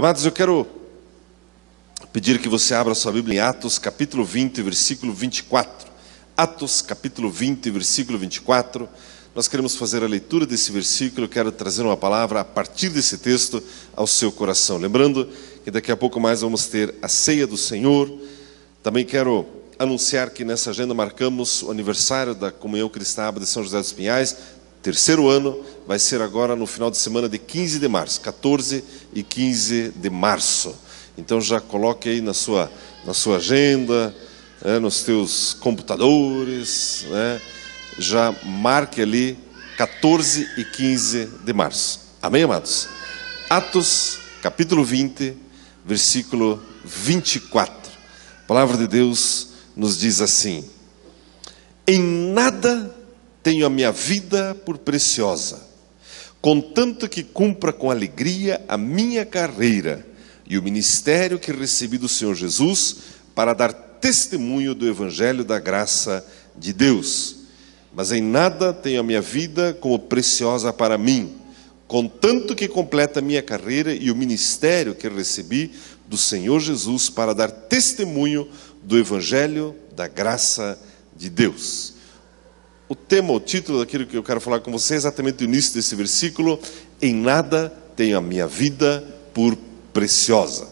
Amados, eu quero pedir que você abra sua Bíblia em Atos capítulo 20, versículo 24. Atos capítulo 20, versículo 24. Nós queremos fazer a leitura desse versículo. Eu quero trazer uma palavra a partir desse texto ao seu coração. Lembrando que daqui a pouco mais vamos ter a ceia do Senhor. Também quero anunciar que nessa agenda marcamos o aniversário da Comunhão Cristã de São José dos Pinhais. Terceiro ano, vai ser agora no final de semana de 15 de março, 14 e 15 de março. Então já coloque aí na sua agenda, nos teus computadores, já marque ali 14 e 15 de março. Amém, amados? Atos, capítulo 20, versículo 24. A palavra de Deus nos diz assim: em nada tenho a minha vida por preciosa, contanto que cumpra com alegria a minha carreira e o ministério que recebi do Senhor Jesus para dar testemunho do Evangelho da graça de Deus. Mas em nada tenho a minha vida como preciosa para mim, contanto que completa a minha carreira e o ministério que recebi do Senhor Jesus para dar testemunho do Evangelho da graça de Deus. O tema, o título daquilo que eu quero falar com você é exatamente o início desse versículo: em nada tenho a minha vida por preciosa.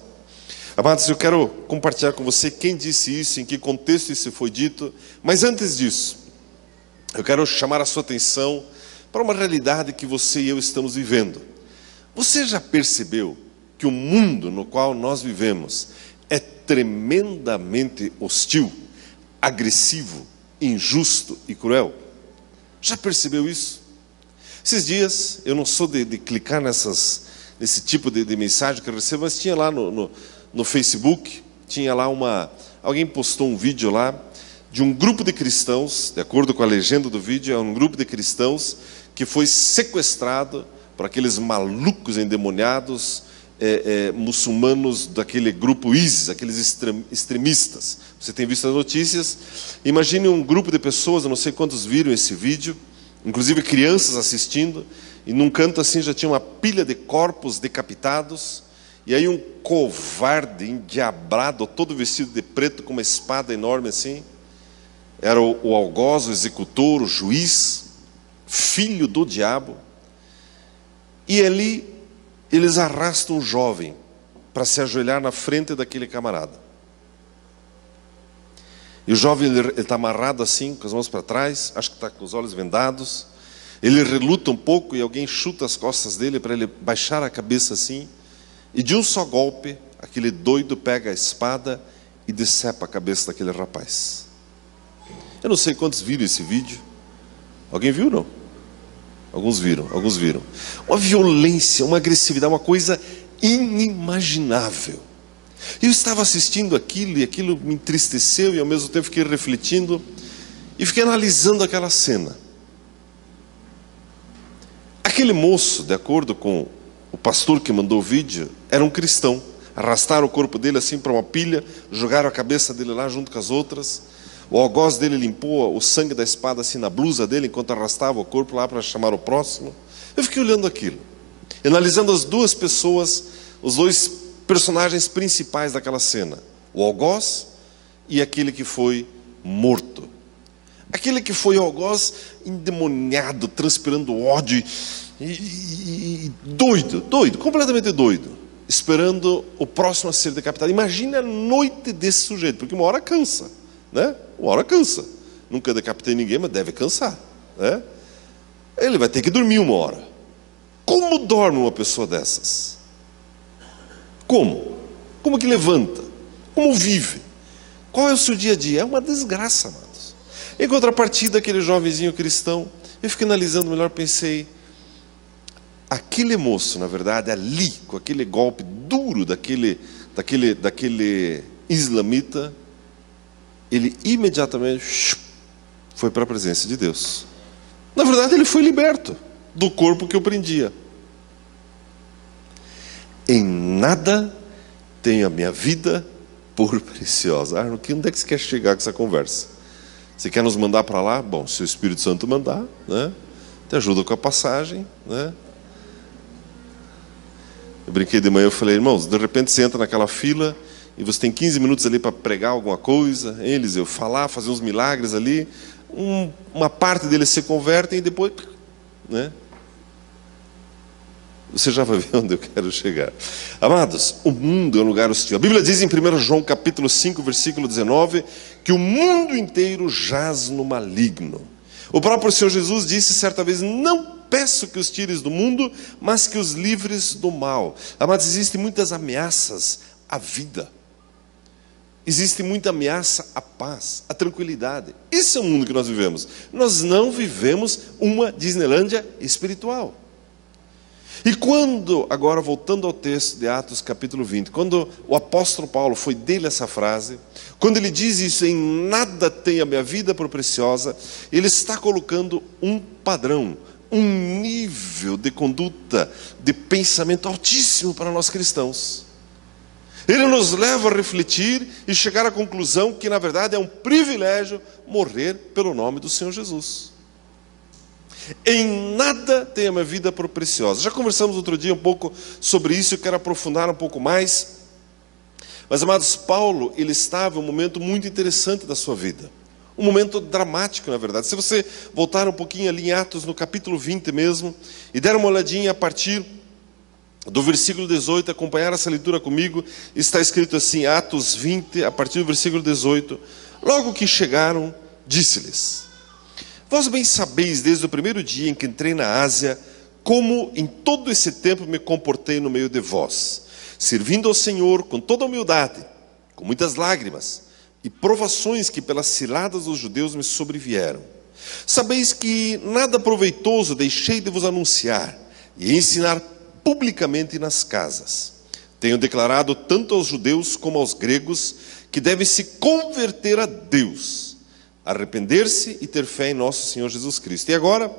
Amados, eu quero compartilhar com você quem disse isso, em que contexto isso foi dito, mas antes disso, eu quero chamar a sua atenção para uma realidade que você e eu estamos vivendo. Você já percebeu que o mundo no qual nós vivemos é tremendamente hostil, agressivo, injusto e cruel? Já percebeu isso? Esses dias, eu não sou de clicar nesse tipo de mensagem que eu recebo, mas tinha lá no Facebook, tinha lá alguém postou um vídeo lá de um grupo de cristãos, de acordo com a legenda do vídeo, é um grupo de cristãos que foi sequestrado por aqueles malucos endemoniados, muçulmanos daquele grupo ISIS, aqueles extremistas. Você tem visto as notícias? Imagine um grupo de pessoas, eu não sei quantos viram esse vídeo, inclusive crianças assistindo, e num canto assim já tinha uma pilha de corpos decapitados, e aí um covarde, endiabrado, todo vestido de preto, com uma espada enorme assim, era o algoz, o executor, o juiz, filho do diabo, e ali eles arrastam um jovem para se ajoelhar na frente daquele camarada. E o jovem ele está amarrado assim, com as mãos para trás, acho que está com os olhos vendados. Ele reluta um pouco e alguém chuta as costas dele para ele baixar a cabeça assim. E de um só golpe, aquele doido pega a espada e decepa a cabeça daquele rapaz. Eu não sei quantos viram esse vídeo. Alguém viu, não? Alguns viram. Uma violência, uma agressividade, uma coisa inimaginável. Eu estava assistindo aquilo e aquilo me entristeceu e ao mesmo tempo fiquei refletindo e fiquei analisando aquela cena. Aquele moço, de acordo com o pastor que mandou o vídeo, era um cristão. Arrastaram o corpo dele assim para uma pilha, jogaram a cabeça dele lá junto com as outras. O algoz dele limpou o sangue da espada assim na blusa dele enquanto arrastava o corpo lá para chamar o próximo. Eu fiquei olhando aquilo, analisando as duas pessoas, os dois personagens principais daquela cena, o algoz e aquele que foi morto. Aquele que foi algoz endemoniado, transpirando ódio e doido, completamente doido, esperando o próximo a ser decapitado. Imagine a noite desse sujeito, porque uma hora cansa, né? Uma hora cansa. Nunca decapitei ninguém, mas deve cansar, né? Ele vai ter que dormir uma hora. Como dorme uma pessoa dessas? Como que levanta? Como vive? Qual é o seu dia a dia? É uma desgraça, amados. Em contrapartida, aquele jovenzinho cristão, eu fiquei analisando melhor, pensei, aquele moço, na verdade, ali, com aquele golpe duro daquele islamita, ele imediatamente foi para a presença de Deus. Na verdade, ele foi liberto do corpo que o prendia. Em nada tenho a minha vida por preciosa. Onde é que você quer chegar com essa conversa? Você quer nos mandar para lá? Bom, se o Espírito Santo mandar, né? Te ajuda com a passagem, né? Eu brinquei de manhã, eu falei, irmãos, de repente você entra naquela fila e você tem 15 minutos ali para pregar alguma coisa, eu falar, fazer uns milagres ali, uma parte deles se convertem e depois, né? Você já vai ver onde eu quero chegar. Amados, o mundo é um lugar hostil. A Bíblia diz em 1 João capítulo 5, versículo 19, que o mundo inteiro jaz no maligno. O próprio Senhor Jesus disse certa vez, não peço que os tires do mundo, mas que os livres do mal. Amados, existem muitas ameaças à vida. Existe muita ameaça à paz, à tranquilidade. Esse é o mundo que nós vivemos. Nós não vivemos uma Disneylândia espiritual. E quando, agora voltando ao texto de Atos capítulo 20, quando o apóstolo Paulo, foi dele essa frase, quando ele diz isso, em nada tenho a minha vida por preciosa, ele está colocando um padrão, um nível de conduta, de pensamento altíssimo para nós cristãos. Ele nos leva a refletir e chegar à conclusão que, na verdade, é um privilégio morrer pelo nome do Senhor Jesus. Em nada tenho a minha vida por preciosa. Já conversamos outro dia um pouco sobre isso, eu quero aprofundar um pouco mais. Mas, amados, Paulo, ele estava em um momento muito interessante da sua vida. Um momento dramático, na verdade. Se você voltar um pouquinho ali em Atos, no capítulo 20 mesmo, e der uma olhadinha a partir do versículo 18, acompanhar essa leitura comigo, está escrito assim, Atos 20, a partir do versículo 18. Logo que chegaram, disse-lhes: vós bem sabeis, desde o primeiro dia em que entrei na Ásia, como em todo esse tempo me comportei no meio de vós, servindo ao Senhor com toda humildade, com muitas lágrimas e provações que pelas ciladas dos judeus me sobrevieram. Sabeis que nada proveitoso deixei de vos anunciar e ensinar publicamente nas casas. Tenho declarado tanto aos judeus como aos gregos que devem se converter a Deus, arrepender-se e ter fé em nosso Senhor Jesus Cristo. E agora,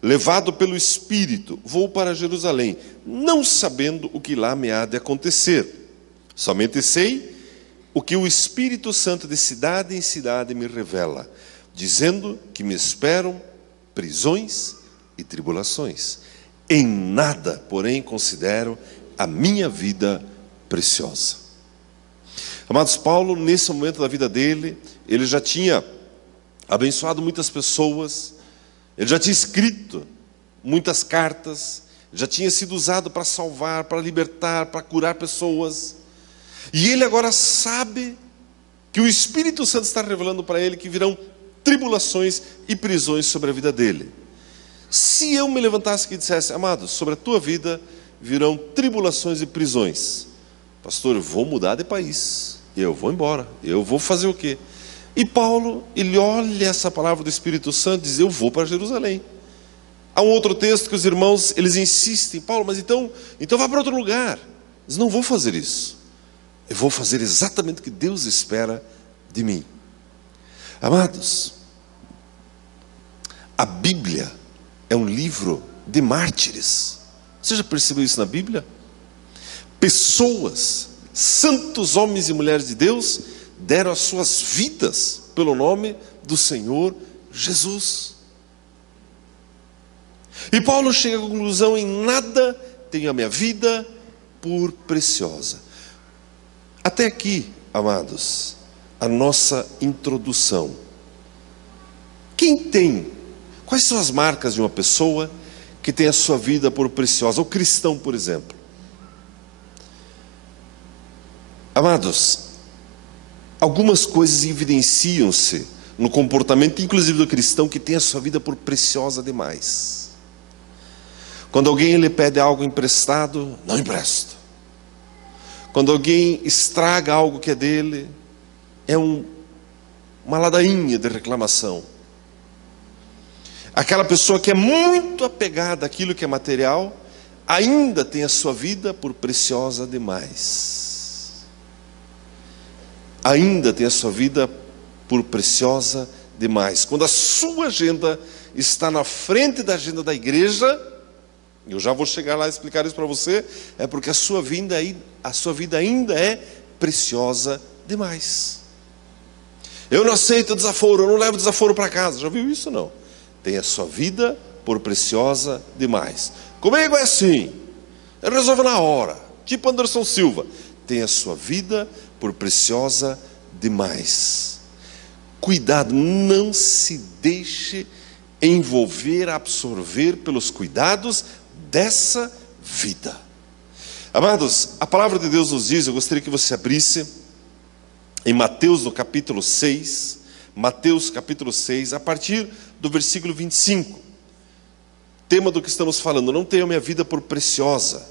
levado pelo Espírito, vou para Jerusalém, não sabendo o que lá me há de acontecer. Somente sei o que o Espírito Santo de cidade em cidade me revela, dizendo que me esperam prisões e tribulações. Em nada, porém, considero a minha vida preciosa. Amados, Paulo, nesse momento da vida dele, ele já tinha abençoado muitas pessoas, ele já tinha escrito muitas cartas, já tinha sido usado para salvar, para libertar, para curar pessoas. E ele agora sabe que o Espírito Santo está revelando para ele que virão tribulações e prisões sobre a vida dele. Se eu me levantasse aqui e dissesse: amados, sobre a tua vida virão tribulações e prisões, pastor, eu vou mudar de país, eu vou embora, eu vou fazer o quê? E Paulo, ele olha essa palavra do Espírito Santo e diz: eu vou para Jerusalém. Há um outro texto que os irmãos, eles insistem: Paulo, mas então vá para outro lugar. Eles: não vou fazer isso, eu vou fazer exatamente o que Deus espera de mim. Amados, a Bíblia é um livro de mártires. Você já percebeu isso na Bíblia? Pessoas, santos homens e mulheres de Deus, deram as suas vidas pelo nome do Senhor Jesus. E Paulo chega à conclusão: em nada tenho a minha vida por preciosa. Até aqui, amados, a nossa introdução. Quais são as marcas de uma pessoa que tem a sua vida por preciosa? O cristão, por exemplo. Amados, algumas coisas evidenciam-se no comportamento, inclusive do cristão, que tem a sua vida por preciosa demais. Quando alguém lhe pede algo emprestado, não empresta. Quando alguém estraga algo que é dele, é uma ladainha de reclamação. Aquela pessoa que é muito apegada àquilo que é material, ainda tem a sua vida por preciosa demais. Ainda tem a sua vida por preciosa demais. Quando a sua agenda está na frente da agenda da igreja, eu já vou chegar lá e explicar isso para você, é porque a sua vida ainda é preciosa demais. Eu não aceito desaforo, eu não levo desaforo para casa. Já viu isso? Não. Tem a sua vida por preciosa demais. Comigo é assim: resolve na hora, tipo Anderson Silva. Tem a sua vida por preciosa demais. Cuidado, não se deixe envolver, absorver pelos cuidados dessa vida. Amados, a palavra de Deus nos diz, eu gostaria que você abrisse em Mateus no capítulo 6, Mateus capítulo 6, a partir do versículo 25. Tema do que estamos falando, não tenho a minha vida por preciosa.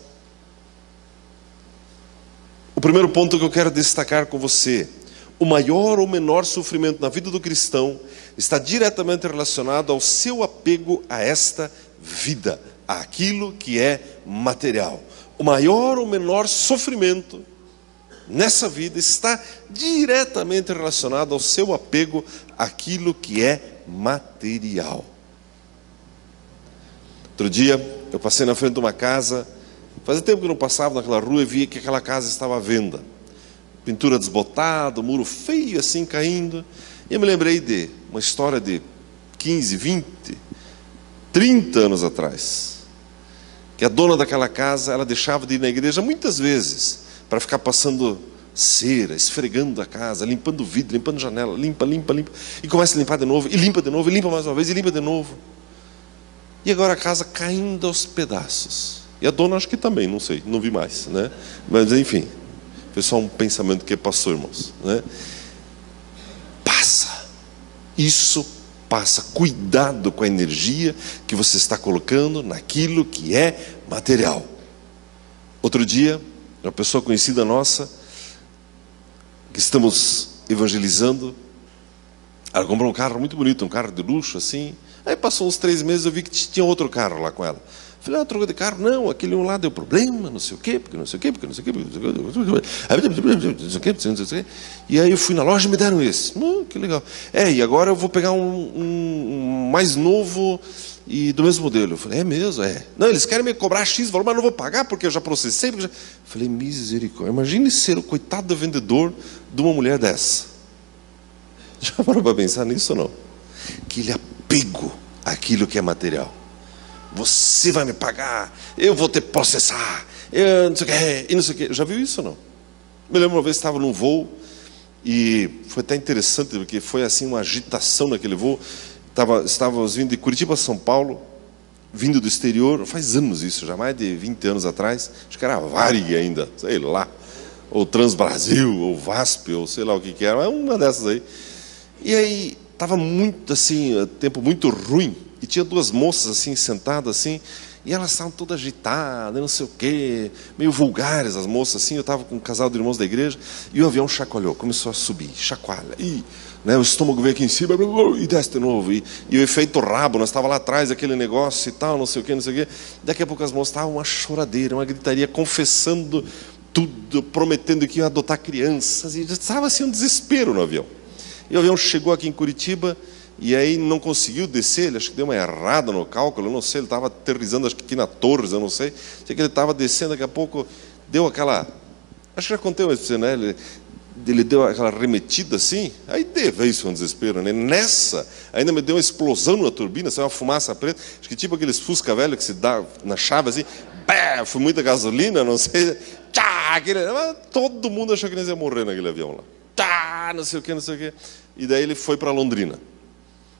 O primeiro ponto que eu quero destacar com você: o maior ou menor sofrimento na vida do cristão está diretamente relacionado ao seu apego a esta vida, àquilo que é material. O maior ou menor sofrimento nessa vida está diretamente relacionado ao seu apego àquilo que é material. Outro dia, eu passei na frente de uma casa, fazia tempo que eu não passava naquela rua e via que aquela casa estava à venda. Pintura desbotada, muro feio assim caindo. E eu me lembrei de uma história de 15, 20, 30 anos atrás. Que a dona daquela casa, ela deixava de ir na igreja muitas vezes para ficar passando cera, esfregando a casa, limpando o vidro, limpando a janela, limpa. E começa a limpar de novo, e limpa mais uma vez, e limpa de novo. E agora a casa caindo aos pedaços. E a dona acho que também, não sei, não vi mais, né? Mas enfim, foi só um pensamento que passou, irmãos, né? Passa. Isso passa. Cuidado com a energia que você está colocando naquilo que é material. Outro dia, uma pessoa conhecida nossa, que estamos evangelizando, ela comprou um carro muito bonito, um carro de luxo assim. Aí passou uns 3 meses, eu vi que tinha outro carro lá com ela. Falei, trocou de carro? Não, aquele um lá deu problema, não sei o quê, porque não sei o quê, porque não sei o quê, não sei o quê. E aí eu fui na loja e me deram esse. Que legal. E agora eu vou pegar um mais novo e do mesmo modelo. Eu falei, é mesmo? Não, eles querem me cobrar X valor, mas não vou pagar porque eu já processei. Falei, misericórdia. Imagine ser o coitado do vendedor de uma mulher dessa. Já parou para pensar nisso ou não? Aquele apego àquilo que é material. Você vai me pagar, eu vou te processar, eu não sei o que, e não sei o que. Já viu isso ou não? Me lembro uma vez que estava num voo, e foi até interessante, porque foi assim uma agitação naquele voo. Estávamos vindo de Curitiba a São Paulo, vindo do exterior, faz anos isso, já mais de 20 anos atrás, acho que era a Varig ainda, sei lá, ou Transbrasil, ou VASP, ou sei lá o que era, uma dessas aí. E aí, estava muito assim, tempo muito ruim, e tinha 2 moças assim, sentadas assim, e elas estavam todas agitadas, não sei o quê, meio vulgares as moças assim. Eu estava com um casal de irmãos da igreja, e o avião chacoalhou, começou a subir, chacoalha, e né, o estômago veio aqui em cima, e desce de novo, e o efeito rabo, nós estávamos lá atrás, aquele negócio e tal, não sei o quê. Daqui a pouco as moças estavam uma choradeira, uma gritaria, confessando tudo, prometendo que iam adotar crianças, e estava assim um desespero no avião. E o avião chegou aqui em Curitiba, e aí não conseguiu descer, ele acho que deu uma errada no cálculo, eu não sei, ele estava aterrissando acho que aqui na Torres, eu não sei. Sei que ele estava descendo, daqui a pouco deu aquela, acho que já contei uma vez, né? Ele deu aquela remetida assim, aí veio isso um desespero, né? Nessa, ainda me deu uma explosão na turbina, saiu uma fumaça preta, acho que tipo aqueles Fusca velho que se dá na chave assim, foi muita gasolina, não sei, todo mundo achou que nós ia morrer naquele avião lá, não sei o que, e daí ele foi para Londrina.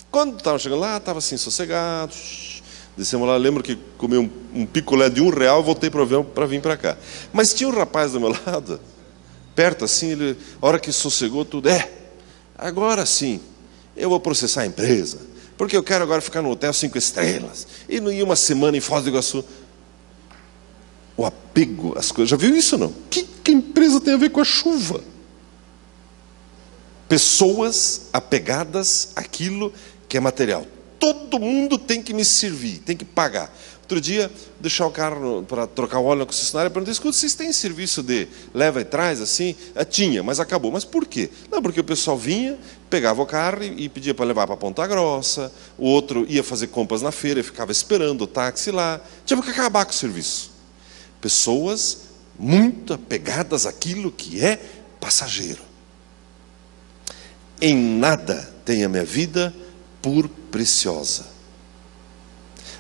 Quando estava chegando lá, estava assim, sossegado, descemos lá, lembro que comi um picolé de R$1, e voltei para o avião para vir para cá. Mas tinha um rapaz do meu lado, perto assim, ele, a hora que sossegou tudo, agora sim, eu vou processar a empresa, porque eu quero agora ficar no hotel 5 estrelas, e não ir uma semana em Foz do Iguaçu. O apego às coisas, já viu isso ou não? O que a empresa tem a ver com a chuva? Pessoas apegadas àquilo que é material. Todo mundo tem que me servir, tem que pagar. Outro dia, deixar o carro para trocar o óleo na concessionária, eu perguntei, escuta, vocês têm serviço de leva e traz, assim? Tinha, mas acabou. Mas por quê? Não, porque o pessoal vinha, pegava o carro e pedia para levar para Ponta Grossa, o outro ia fazer compras na feira e ficava esperando o táxi lá. Tinha que acabar com o serviço. Pessoas muito apegadas àquilo que é passageiro. Em nada tem a minha vida por preciosa.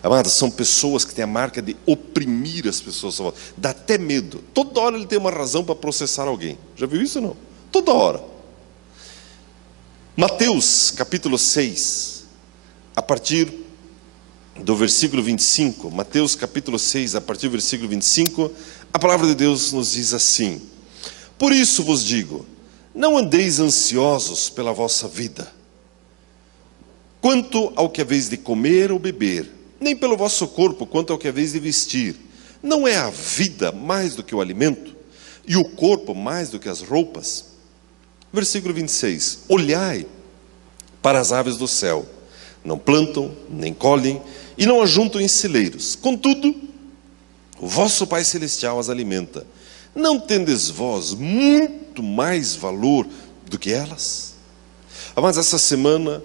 Amados, são pessoas que têm a marca de oprimir as pessoas. Dá até medo. Toda hora ele tem uma razão para processar alguém. Já viu isso ou não? Toda hora. Mateus capítulo 6, a partir do versículo 25. Mateus capítulo 6, a partir do versículo 25. A palavra de Deus nos diz assim: por isso vos digo, não andeis ansiosos pela vossa vida, quanto ao que haveis de comer ou beber, nem pelo vosso corpo, quanto ao que haveis de vestir. Não é a vida mais do que o alimento, e o corpo mais do que as roupas? Versículo 26. Olhai para as aves do céu, não plantam, nem colhem, e não ajuntam em celeiros. Contudo, o vosso Pai Celestial as alimenta. Não tendes vós muito mais valor do que elas? Mas essa semana,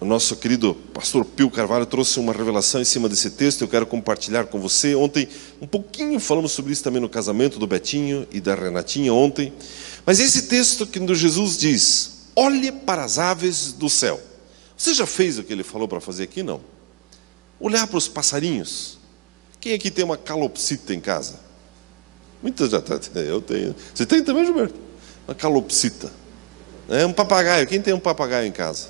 o nosso querido pastor Pio Carvalho trouxe uma revelação em cima desse texto. Eu quero compartilhar com você. Ontem, um pouquinho falamos sobre isso também no casamento do Betinho e da Renatinha ontem. Mas esse texto que Jesus diz: olhe para as aves do céu. Você já fez o que ele falou para fazer aqui? Não. Olhar para os passarinhos. Quem aqui tem uma calopsita em casa? Muitas já tem. Eu tenho. Você tem também, Gilberto? Uma calopsita. É um papagaio. Quem tem um papagaio em casa?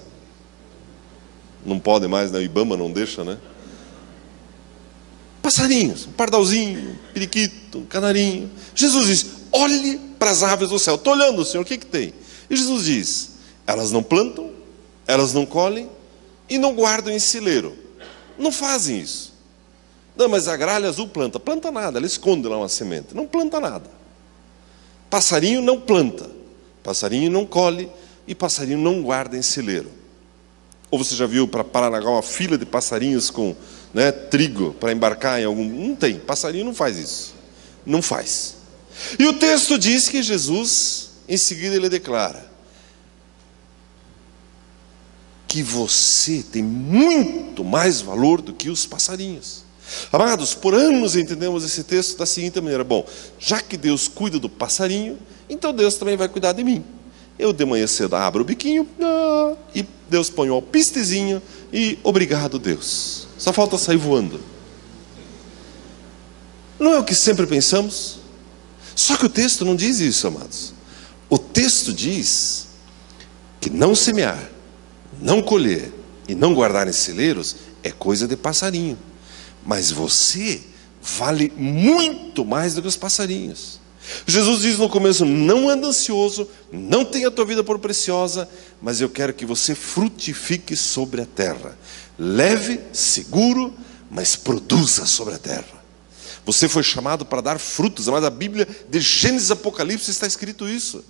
Não pode mais, né? O Ibama não deixa, né? Passarinhos, um pardalzinho, um periquito, um canarinho. Jesus diz: olhe para as aves do céu. Estou olhando, Senhor, o que tem? E Jesus diz: elas não plantam, elas não colhem e não guardam em celeiro. Não fazem isso. Não, mas a gralha azul planta. Planta nada, ela esconde lá uma semente. Não planta nada. Passarinho não planta, passarinho não colhe e passarinho não guarda em celeiro. Ou você já viu para Paranaguá uma fila de passarinhos com, né, trigo para embarcar em algum... Não tem, passarinho não faz isso. Não faz. E o texto diz que Jesus, em seguida ele declara que você tem muito mais valor do que os passarinhos. Amados, por anos entendemos esse texto da seguinte maneira: bom, já que Deus cuida do passarinho, então Deus também vai cuidar de mim. Eu de manhã cedo abro o biquinho e Deus põe um alpistezinho e obrigado, Deus. Só falta sair voando. Não é o que sempre pensamos? Só que o texto não diz isso, amados. O texto diz que não semear, não colher e não guardar em celeiros é coisa de passarinho. Mas você vale muito mais do que os passarinhos. Jesus diz no começo: não anda ansioso, não tenha a tua vida por preciosa, mas eu quero que você frutifique sobre a terra. Leve, seguro, mas produza sobre a terra. Você foi chamado para dar frutos. Mas a Bíblia de Gênesis e Apocalipse está escrito isso.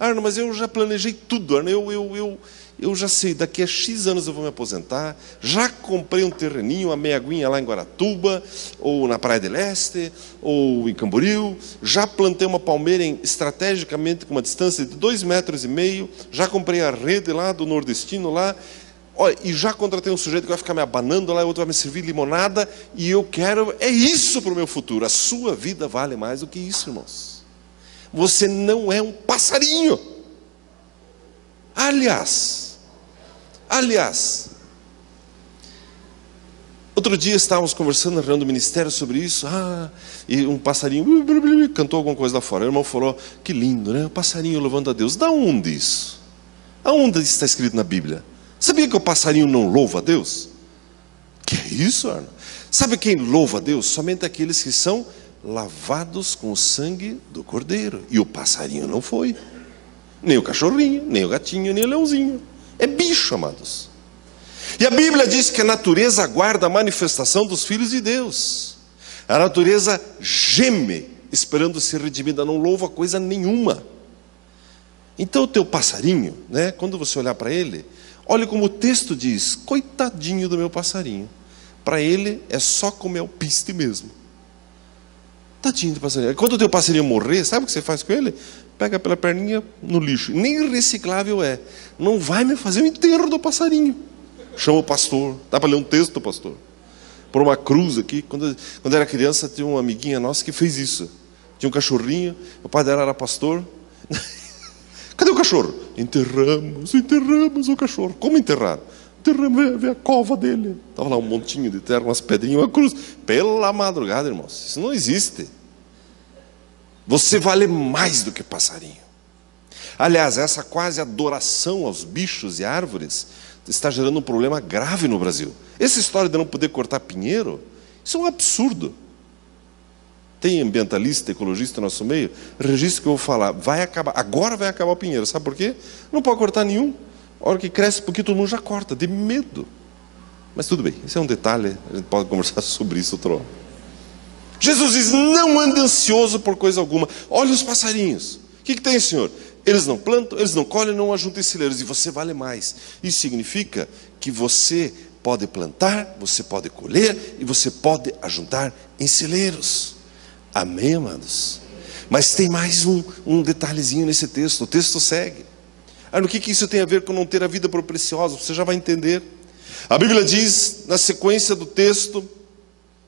Arno, mas eu já planejei tudo, Arno, eu já sei, daqui a X anos eu vou me aposentar, já comprei um terreninho, uma meia aguinha lá em Guaratuba, ou na Praia del Este, ou em Camboriú, já plantei uma palmeira estrategicamente com uma distância de 2,5 metros, já comprei a rede lá do nordestino lá, olha, e já contratei um sujeito que vai ficar me abanando lá, outro vai me servir limonada, e eu quero, é isso para o meu futuro. A sua vida vale mais do que isso, irmãos. Você não é um passarinho. Aliás, outro dia estávamos conversando na reunião do ministério sobre isso, e um passarinho cantou alguma coisa lá fora. O irmão falou: que lindo, né? O passarinho louvando a Deus. Da onde isso? Aonde isso está escrito na Bíblia? Sabia que o passarinho não louva a Deus? Que é isso, Arno? Sabe quem louva a Deus? Somente aqueles que são lavados com o sangue do Cordeiro. E o passarinho não foi. Nem o cachorrinho, nem o gatinho, nem o leãozinho. É bicho, amados. E a Bíblia diz que a natureza aguarda a manifestação dos filhos de Deus. A natureza geme, esperando ser redimida, não louva coisa nenhuma. Então o teu passarinho, né, quando você olhar para ele, olhe como o texto diz: coitadinho do meu passarinho. Para ele é só comer alpiste mesmo. Tadinho do passarinho. Quando o teu passarinho morrer, sabe o que você faz com ele? Pega pela perninha no lixo. Nem reciclável é. Não vai me fazer o enterro do passarinho. Chama o pastor. Dá para ler um texto, pastor? Por uma cruz aqui. Quando era criança, tinha uma amiguinha nossa que fez isso. Tinha um cachorrinho. O pai dela era pastor. Cadê o cachorro? Enterramos o cachorro. Como enterrar? Ver a cova dele. Estava lá um montinho de terra, umas pedrinhas, uma cruz. Pela madrugada, irmãos, isso não existe. Você vale mais do que passarinho. Aliás, essa quase adoração aos bichos e árvores está gerando um problema grave no Brasil. Essa história de não poder cortar pinheiro, isso é um absurdo. Tem ambientalista, ecologista no nosso meio, registra que eu vou falar, agora vai acabar o pinheiro. Sabe por quê? Não pode cortar nenhum. A hora que cresce um pouquinho, todo mundo já corta, de medo. Mas tudo bem, isso é um detalhe, a gente pode conversar sobre isso outro hora. Jesus diz, não ande ansioso por coisa alguma. Olha os passarinhos. O que tem, Senhor? Eles não plantam, eles não colhem, não ajuntam em celeiros. E você vale mais. Isso significa que você pode plantar, você pode colher e você pode ajuntar em celeiros. Amém, amados? Mas tem mais um detalhezinho nesse texto. O texto segue. No que isso tem a ver com não ter a vida por preciosa? Você já vai entender. A Bíblia diz, na sequência do texto,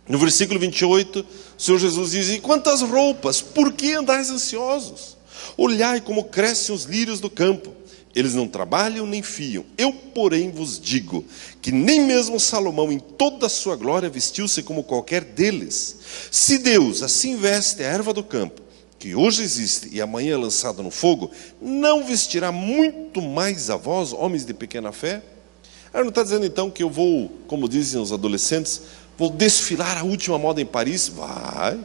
no versículo 28, o Senhor Jesus diz, e quantas roupas, por que andais ansiosos? Olhai como crescem os lírios do campo, eles não trabalham nem fiam. Eu, porém, vos digo, que nem mesmo Salomão, em toda a sua glória, vestiu-se como qualquer deles. Se Deus assim veste a erva do campo, que hoje existe e amanhã é lançada no fogo, não vestirá muito mais a vós, homens de pequena fé? Não está dizendo então que eu vou, como dizem os adolescentes, vou desfilar a última moda em Paris? Vai.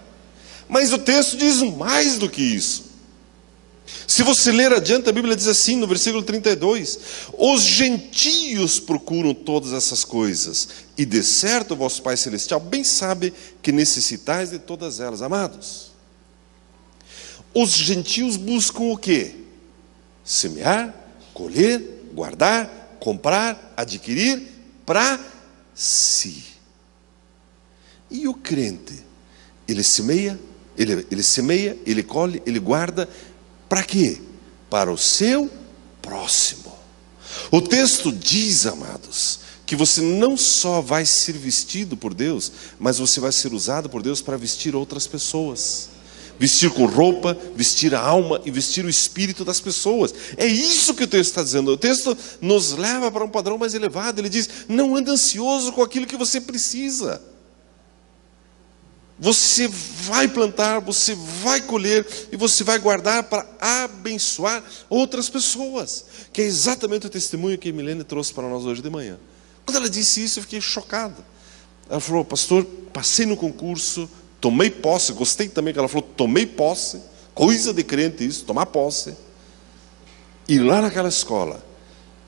Mas o texto diz mais do que isso. Se você ler adiante, a Bíblia diz assim, no versículo 32, os gentios procuram todas essas coisas, e de certo o vosso Pai Celestial bem sabe que necessitais de todas elas. Amados, os gentios buscam o quê? Semear, colher, guardar, comprar, adquirir para si. E o crente? Ele semeia, ele colhe, ele guarda, para quê? Para o seu próximo. O texto diz, amados, que você não só vai ser vestido por Deus, mas você vai ser usado por Deus para vestir outras pessoas. Vestir com roupa, vestir a alma e vestir o espírito das pessoas. É isso que o texto está dizendo. O texto nos leva para um padrão mais elevado. Ele diz, não ande ansioso com aquilo que você precisa. Você vai plantar, você vai colher e você vai guardar para abençoar outras pessoas. Que é exatamente o testemunho que a Milene trouxe para nós hoje de manhã. Quando ela disse isso, eu fiquei chocado. Ela falou, pastor, passei no concurso, tomei posse, gostei também que ela falou, tomei posse, coisa de crente isso, tomar posse. E lá naquela escola,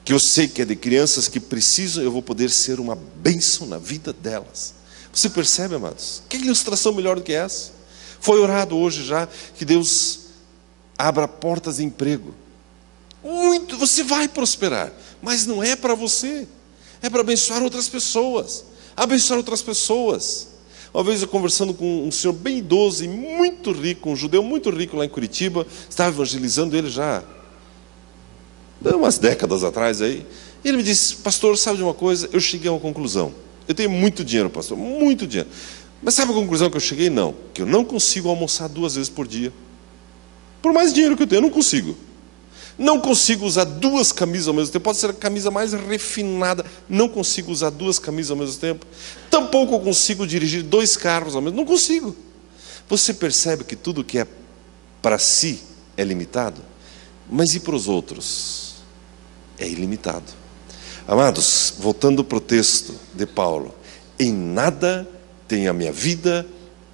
que eu sei que é de crianças que precisam, eu vou poder ser uma bênção na vida delas. Você percebe, amados? Que ilustração melhor do que essa? Foi orado hoje já que Deus abra portas de emprego. Muito, você vai prosperar, mas não é para você, é para abençoar outras pessoas. Abençoar outras pessoas. Uma vez eu conversando com um senhor bem idoso e muito rico, um judeu muito rico lá em Curitiba, estava evangelizando ele já umas décadas atrás aí. E ele me disse, pastor, sabe de uma coisa? Eu cheguei a uma conclusão. Eu tenho muito dinheiro, pastor, muito dinheiro. Mas sabe a conclusão que eu cheguei? Não, que eu não consigo almoçar 2 vezes por dia. Por mais dinheiro que eu tenho, eu não consigo. Não consigo usar 2 camisas ao mesmo tempo. Pode ser a camisa mais refinada. Não consigo usar 2 camisas ao mesmo tempo. Tampouco eu consigo dirigir 2 carros ao mesmo tempo. Não consigo. Você percebe que tudo que é para si é limitado? Mas e para os outros? É ilimitado. Amados, voltando para o texto de Paulo, em nada tem a minha vida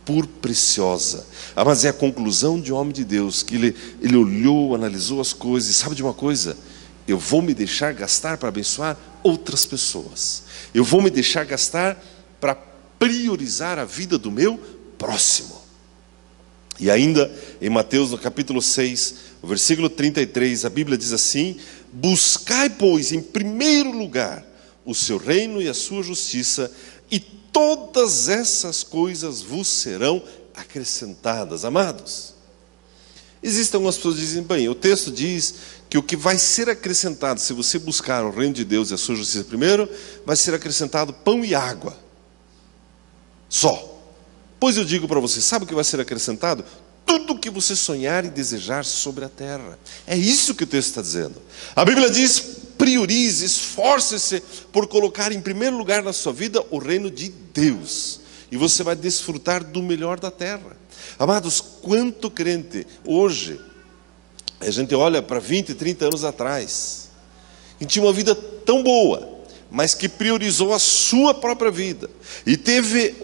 por preciosa. Mas é a conclusão de um homem de Deus, que ele olhou, analisou as coisas, e sabe de uma coisa? Eu vou me deixar gastar para abençoar outras pessoas. Eu vou me deixar gastar para priorizar a vida do meu próximo. E ainda em Mateus, no capítulo 6, o versículo 33, a Bíblia diz assim, buscai, pois, em primeiro lugar o seu reino e a sua justiça, e todas essas coisas vos serão acrescentadas. Amados, existem algumas pessoas que dizem, bem, o texto diz que o que vai ser acrescentado, se você buscar o reino de Deus e a sua justiça primeiro, vai ser acrescentado pão e água. Só. Pois eu digo para você, sabe o que vai ser acrescentado? Tudo o que você sonhar e desejar sobre a terra. É isso que o texto está dizendo. A Bíblia diz, priorize, esforce-se por colocar em primeiro lugar na sua vida o reino de Deus. E você vai desfrutar do melhor da terra. Amados, quanto crente hoje, a gente olha para 20, 30 anos atrás, que tinha uma vida tão boa, mas que priorizou a sua própria vida, e teve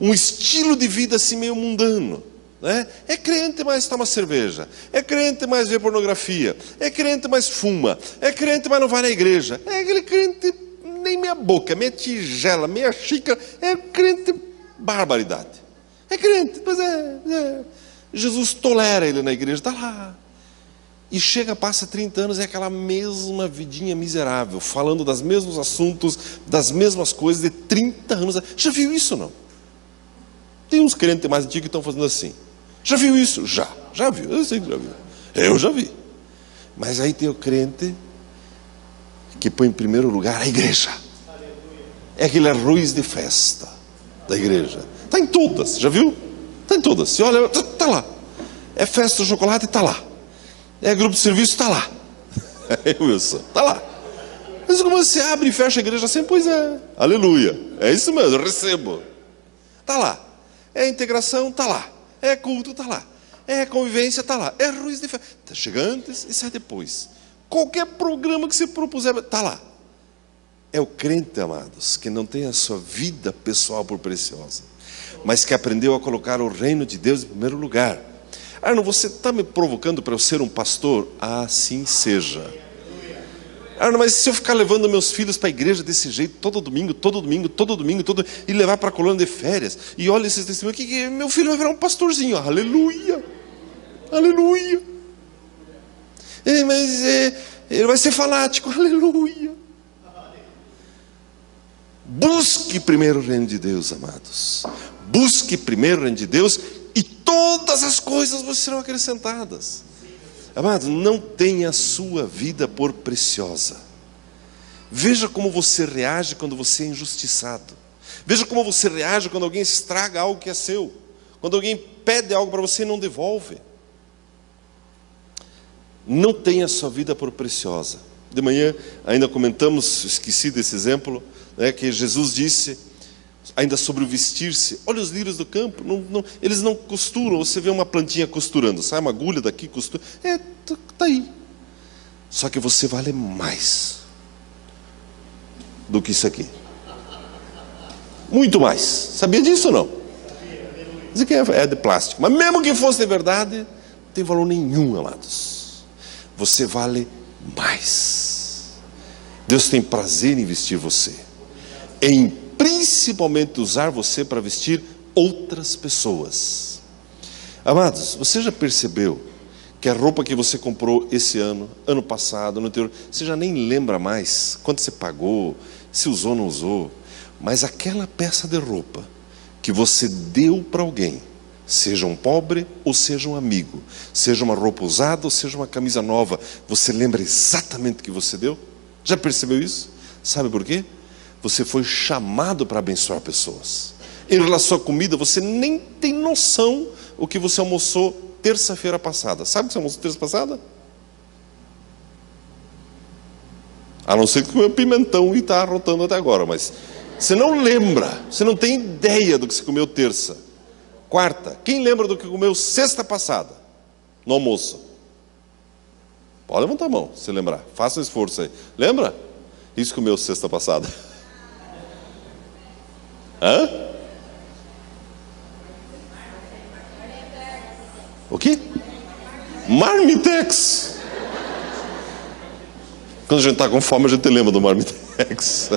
um estilo de vida assim meio mundano, né? É crente, mas toma cerveja, é crente, mas vê pornografia, é crente, mas fuma, é crente, mas não vai na igreja, é aquele crente, nem meia boca, meia tigela, meia xícara, é crente, barbaridade, é crente, pois Jesus tolera ele na igreja, está lá. E chega, passa 30 anos, é aquela mesma vidinha miserável, falando dos mesmos assuntos, das mesmas coisas de 30 anos. Já viu isso, não? Tem uns crentes mais antigos que estão fazendo assim. Já viu isso? Já viu, eu sei que já viu. Eu já vi. Mas aí tem o crente que põe em primeiro lugar a igreja. É aquele arroz de festa da igreja. Está em todas, já viu? Está em todas. Se olha, está lá. É festa do chocolate, está lá. É grupo de serviço, está lá. Wilson, está lá. Mas como você abre e fecha a igreja assim, pois é. Aleluia. É isso mesmo, eu recebo. Está lá. É integração, está lá. É culto, está lá. É convivência, está lá. É arroz de festa. Chega antes e sai depois. Qualquer programa que você propuser, está lá. É o crente, amados, que não tem a sua vida pessoal por preciosa, mas que aprendeu a colocar o reino de Deus em primeiro lugar. Arno, você está me provocando para eu ser um pastor? Assim seja. Arno, mas se eu ficar levando meus filhos para a igreja desse jeito, todo domingo, e levar para a colônia de férias, e olha esses testemunhos, que meu filho vai virar um pastorzinho, aleluia, aleluia. Mas ele vai ser fanático, aleluia. Busque primeiro o reino de Deus, amados. Busque primeiro o reino de Deus, e todas as coisas vos serão acrescentadas. Amados, não tenha a sua vida por preciosa. Veja como você reage quando você é injustiçado. Veja como você reage quando alguém estraga algo que é seu. Quando alguém pede algo para você e não devolve. Não tenha a sua vida por preciosa. De manhã ainda comentamos, esqueci desse exemplo, né, que Jesus disse ainda sobre o vestir-se. Olha os lírios do campo, eles não costuram. Você vê uma plantinha costurando, sai uma agulha daqui, costura, está aí. Só que você vale mais do que isso aqui, muito mais. Sabia disso ou não? Isso aqui é de plástico, mas mesmo que fosse de verdade, não tem valor nenhum, amados. Você vale mais. Deus tem prazer em vestir você, em principalmente usar você para vestir outras pessoas. Amados, você já percebeu que a roupa que você comprou esse ano, ano passado, ano anterior, você já nem lembra mais quanto você pagou, se usou ou não usou, mas aquela peça de roupa que você deu para alguém, seja um pobre ou seja um amigo, seja uma roupa usada ou seja uma camisa nova, você lembra exatamente o que você deu? Já percebeu isso? Sabe por quê? Você foi chamado para abençoar pessoas. Em relação à comida, você nem tem noção o que você almoçou terça-feira passada. Sabe o que você almoçou terça passada? A não ser que comeu pimentão e está arrotando até agora, mas você não lembra, você não tem ideia do que você comeu terça. Quarta, quem lembra do que comeu sexta passada, no almoço? Pode levantar a mão, se lembrar. Faça um esforço aí. Lembra? Isso comeu sexta passada. Hã? O quê? Marmitex. Quando a gente está com fome, a gente lembra do Marmitex.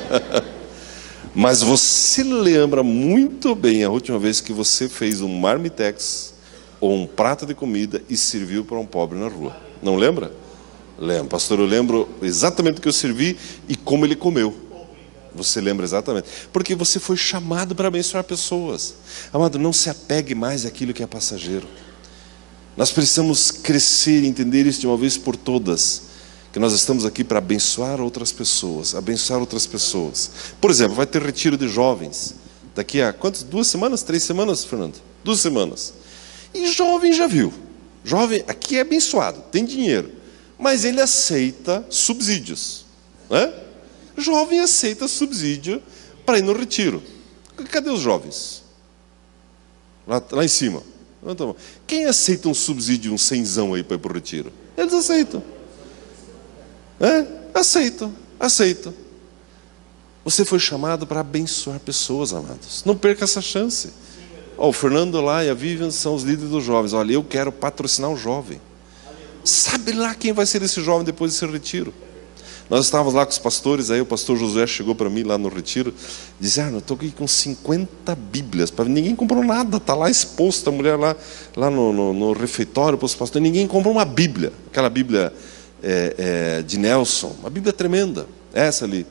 Mas você lembra muito bem a última vez que você fez um Marmitex ou um prato de comida e serviu para um pobre na rua. Não lembra? Lembro, pastor, eu lembro exatamente o que eu servi e como ele comeu. Você lembra exatamente. Porque você foi chamado para abençoar pessoas. Amado, não se apegue mais àquilo que é passageiro. Nós precisamos crescer e entender isso de uma vez por todas. Que nós estamos aqui para abençoar outras pessoas. Abençoar outras pessoas. Por exemplo, vai ter retiro de jovens. Daqui a quantas? 2 semanas? 3 semanas, Fernando? 2 semanas. E jovem já viu. Jovem aqui é abençoado, tem dinheiro. mas ele aceita subsídios, né? Jovem aceita subsídio para ir no retiro. Cadê os jovens? Lá em cima. Quem aceita um subsídio, um cenzão aí para ir para o retiro? Eles aceitam. Aceitam. Você foi chamado para abençoar pessoas, amados. Não perca essa chance. O Fernando lá e a Vivian são os líderes dos jovens. Olha, eu quero patrocinar o jovem. Sabe lá quem vai ser esse jovem depois desse retiro? Nós estávamos lá com os pastores, aí o pastor Josué chegou para mim lá no retiro, disse, eu estou aqui com 50 bíblias, ninguém comprou nada, está lá exposta a mulher lá no refeitório para os pastores, ninguém comprou uma bíblia, aquela bíblia de Nelson, uma bíblia tremenda, essa ali.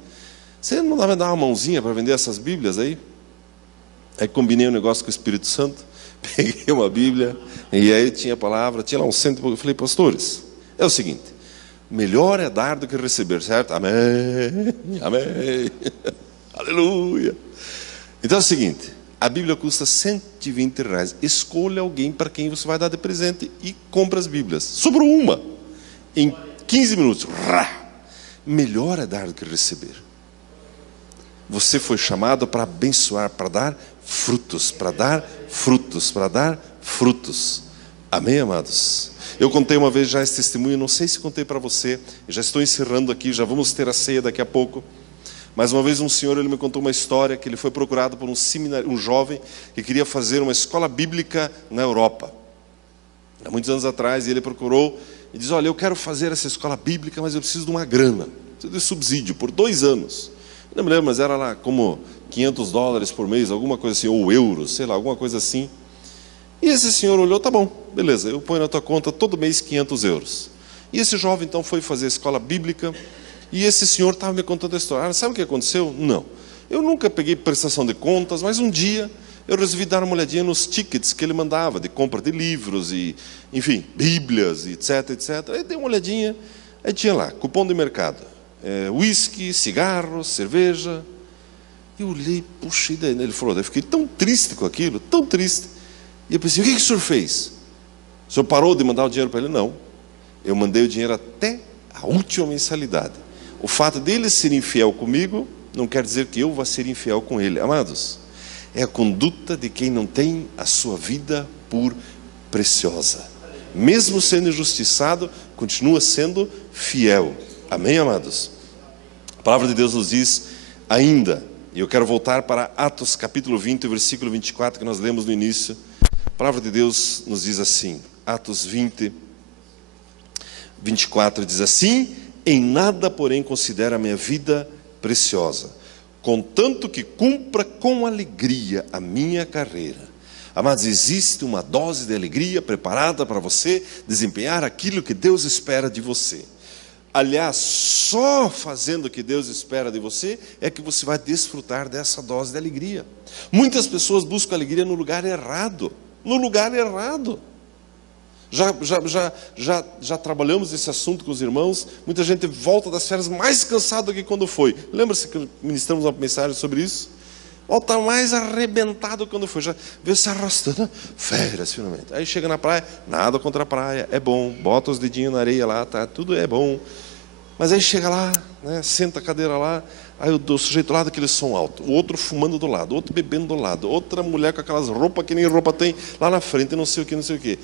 Você não vai dar uma mãozinha para vender essas bíblias aí? Aí combinei um negócio com o Espírito Santo, peguei uma bíblia, e aí tinha a palavra, tinha lá um cento, eu falei, pastores, é o seguinte, melhor é dar do que receber, certo? Amém, amém, aleluia. Então é o seguinte, a Bíblia custa R$120, escolha alguém para quem você vai dar de presente e compra as Bíblias, sobrou uma, em 15 minutos, melhor é dar do que receber. Você foi chamado para abençoar, para dar frutos, para dar frutos, para dar frutos. Amém, amados? Eu contei uma vez já esse testemunho, não sei se contei para você, já estou encerrando aqui, já vamos ter a ceia daqui a pouco. Mas uma vez um senhor, ele me contou uma história, que ele foi procurado por um jovem que queria fazer uma escola bíblica na Europa. Há muitos anos atrás, ele procurou e disse, olha, eu quero fazer essa escola bíblica, mas eu preciso de uma grana, preciso de subsídio, por 2 anos. Não me lembro, mas era lá como $500 por mês, alguma coisa assim, ou euros, sei lá, alguma coisa assim. E esse senhor olhou, tá bom, beleza, eu ponho na tua conta todo mês 500 euros. E esse jovem então foi fazer a escola bíblica, e esse senhor estava me contando a história. Sabe o que aconteceu? Não. Eu nunca peguei prestação de contas, mas um dia eu resolvi dar uma olhadinha nos tickets que ele mandava, de compra de livros, e, enfim, bíblias, etc, etc. Aí dei uma olhadinha, aí tinha lá, cupom de mercado, whisky, cigarro, cerveja. E eu olhei, puxa, ele falou, eu fiquei tão triste com aquilo, tão triste. E eu pensei, o que o senhor fez? O senhor parou de mandar o dinheiro para ele? Não. Eu mandei o dinheiro até a última mensalidade. O fato dele ser infiel comigo não quer dizer que eu vá ser infiel com ele. Amados, é a conduta de quem não tem a sua vida por preciosa. Mesmo sendo injustiçado, continua sendo fiel. Amém, amados? A palavra de Deus nos diz ainda, e eu quero voltar para Atos capítulo 20, versículo 24, que nós lemos no início. A palavra de Deus nos diz assim, Atos 20, 24, diz assim, em nada, porém, considero a minha vida preciosa, contanto que cumpra com alegria a minha carreira. Amados, existe uma dose de alegria preparada para você desempenhar aquilo que Deus espera de você. Aliás, só fazendo o que Deus espera de você é que você vai desfrutar dessa dose de alegria. Muitas pessoas buscam alegria no lugar errado. No lugar errado. Já trabalhamos esse assunto com os irmãos. Muita gente volta das férias mais cansado do que quando foi. Lembra-se que ministramos uma mensagem sobre isso? Volta mais arrebentado quando foi. Já veio se arrastando. Férias, finalmente. Aí chega na praia, nada contra a praia, é bom. Bota os dedinhos na areia lá, tá, tudo é bom. Mas aí chega lá, né, senta a cadeira lá, aí o sujeito lá daquele som alto, o outro fumando do lado, o outro bebendo do lado, outra mulher com aquelas roupas que nem roupa tem lá na frente, não sei o que, não sei o que.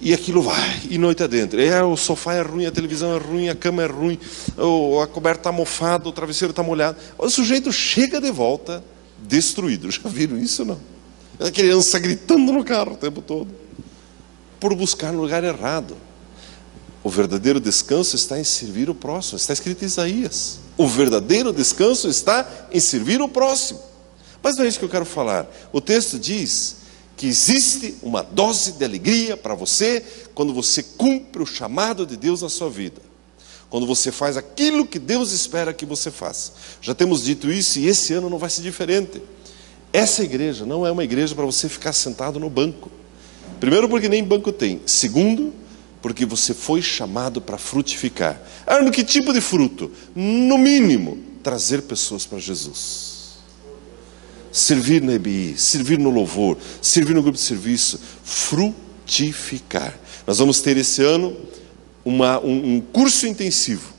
E aquilo vai, e noite adentro. O sofá é ruim, a televisão é ruim, a cama é ruim, a coberta está mofada, o travesseiro está molhado. O sujeito chega de volta destruído. Já viram isso ou não? A criança gritando no carro o tempo todo, por buscar no lugar errado. O verdadeiro descanso está em servir o próximo. Está escrito em Isaías. O verdadeiro descanso está em servir o próximo. Mas não é isso que eu quero falar. O texto diz que existe uma dose de alegria para você quando você cumpre o chamado de Deus na sua vida. Quando você faz aquilo que Deus espera que você faça. Já temos dito isso e esse ano não vai ser diferente. Essa igreja não é uma igreja para você ficar sentado no banco. Primeiro, porque nem banco tem. Segundo, porque você foi chamado para frutificar. No que tipo de fruto? No mínimo, trazer pessoas para Jesus. Servir na EBI, servir no louvor, servir no grupo de serviço, frutificar. Nós vamos ter esse ano um curso intensivo,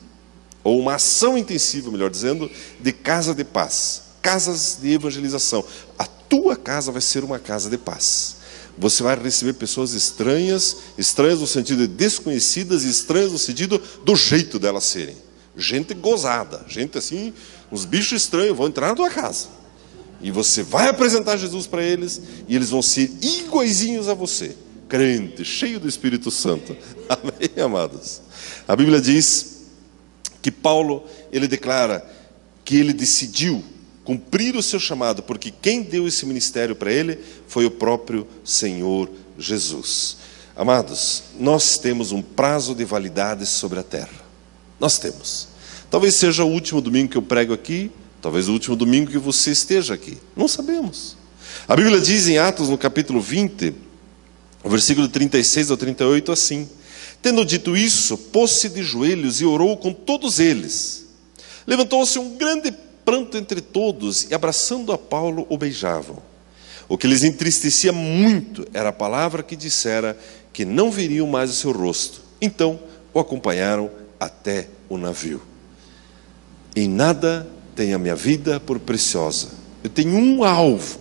ou uma ação intensiva, melhor dizendo, de casa de paz, casas de evangelização. A tua casa vai ser uma casa de paz. Você vai receber pessoas estranhas, estranhas no sentido de desconhecidas e estranhas no sentido do jeito delas serem. Gente gozada, gente assim, uns bichos estranhos vão entrar na tua casa. E você vai apresentar Jesus para eles e eles vão ser iguaizinhos a você. Crente, cheio do Espírito Santo. Amém, amados? A Bíblia diz que Paulo, ele declara que ele decidiu cumprir o seu chamado, porque quem deu esse ministério para ele foi o próprio Senhor Jesus. Amados, nós temos um prazo de validade sobre a terra. Nós temos. Talvez seja o último domingo que eu prego aqui, talvez o último domingo que você esteja aqui. Não sabemos. A Bíblia diz em Atos, no capítulo 20, o versículo 36 ao 38, assim: tendo dito isso, pôs-se de joelhos e orou com todos eles. Levantou-se um grande pranto entre todos, e abraçando a Paulo, o beijavam. O que lhes entristecia muito era a palavra que dissera que não veriam mais o seu rosto. Então o acompanharam até o navio. Em nada tenho a minha vida por preciosa. Eu tenho um alvo.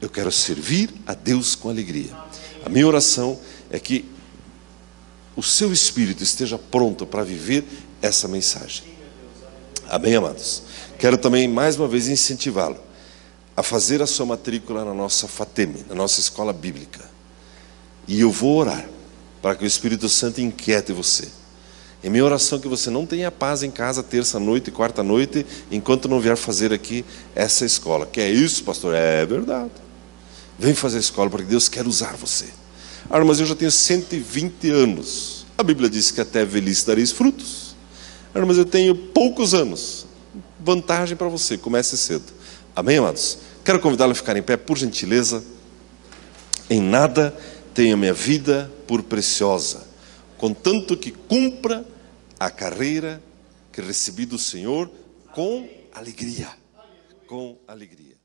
Eu quero servir a Deus com alegria. A minha oração é que o seu espírito esteja pronto para viver essa mensagem. Amém, amados? Quero também, mais uma vez, incentivá-lo a fazer a sua matrícula na nossa FATEME, na nossa escola bíblica. E eu vou orar para que o Espírito Santo inquiete você. É minha oração que você não tenha paz em casa terça-noite e quarta-noite, enquanto não vier fazer aqui essa escola. Que é isso, pastor? É verdade. Vem fazer a escola, porque Deus quer usar você. Ah, mas eu já tenho 120 anos. A Bíblia diz que até a velhice dareis frutos. Ah, mas eu tenho poucos anos. Vantagem para você, comece cedo. Amém, amados? Quero convidá-lo a ficar em pé, por gentileza. Em nada tenho a minha vida por preciosa, contanto que cumpra a carreira que recebi do Senhor com alegria. Com alegria.